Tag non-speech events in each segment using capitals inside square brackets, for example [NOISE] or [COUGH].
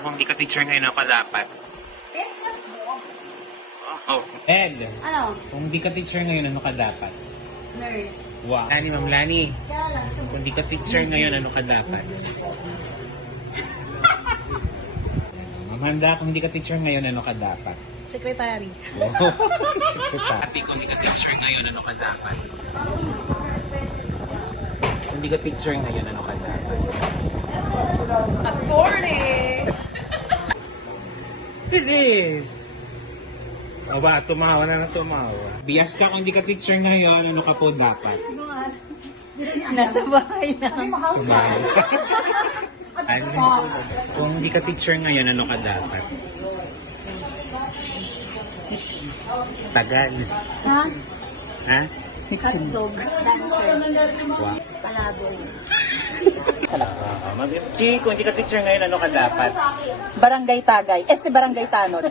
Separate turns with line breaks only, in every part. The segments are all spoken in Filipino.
Kung di ka teacher ngayon, ako dapat. Business mo. Oh. Ed, Ano? kung di ka teacher ngayon, ano ka dapat? Nurse. Wow. Lani, Ma'am Lani, Kaya lang. kung di ka teacher ngayon, ano ka dapat? [LAUGHS] Ma'am Handa, kung di ka teacher ngayon, ano ka dapat?
[LAUGHS] Secretary.
Ate, kung di ka teacher ngayon, ano ka dapat? Kung di ka teacher ngayon, ano ka dapat? Bilis! Aba, tumawa na na tumawa. Bias ka kung di ka teacher ngayon, ano ka po dapat?
Nasa bahay na.
Sumali. ano? Kung di ka teacher ngayon, ano ka dapat? Tagal. Ha? Ha?
Hotdog. Dancer. Palabong.
Uh, Ma'am Chi, kung di ka teacher ngayon, ano ka dapat?
Barangay Tagay. Este Barangay Tanod.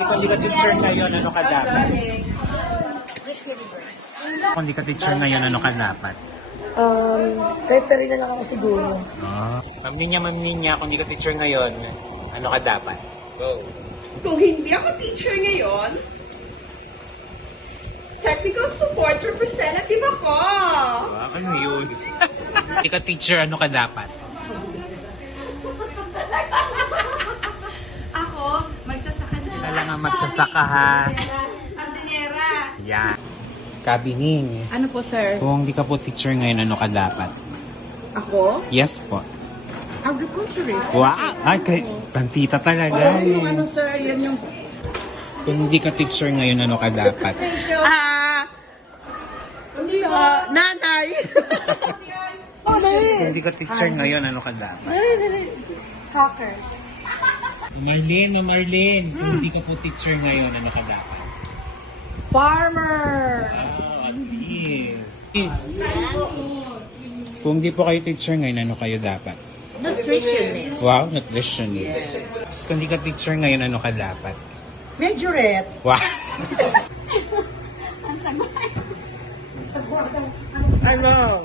Kung di ka teacher ngayon, ano ka dapat? Kung di ka teacher ngayon, ano ka dapat?
Um, referee na lang ako siguro. Oh.
Ma'am Ninya, Ma'am Ninya, kung di ka teacher ngayon, ano ka dapat? Go.
Kung hindi ako teacher ngayon, technical support representative ako. Wow,
ano yun? Hindi ka teacher, ano ka dapat?
Ako, magsasaka
Kailangan magsasaka ha. Yan. Kabining.
Ano po, sir?
Kung di ka po teacher ngayon, ano ka dapat? Ako? Yes po.
Agriculturist.
Wow! Ay, kay, pantita talaga. Yung eh. ano, sir, yan yung... Kung di ka teacher ngayon, ano ka dapat? Ah!
Hindi ah, nanay.
Kung di ka teacher ngayon, ano ka dapat?
Hacker.
Marlene, no Marlene, kung di ka po teacher ngayon, ano ka dapat?
Farmer.
Wow. Kung di po kayo teacher ngayon, ano kayo dapat?
Nutritionist.
Wow, nutritionist. Kung di ka teacher ngayon, ano ka dapat?
Majorette.
Wow! [LAUGHS]
ano?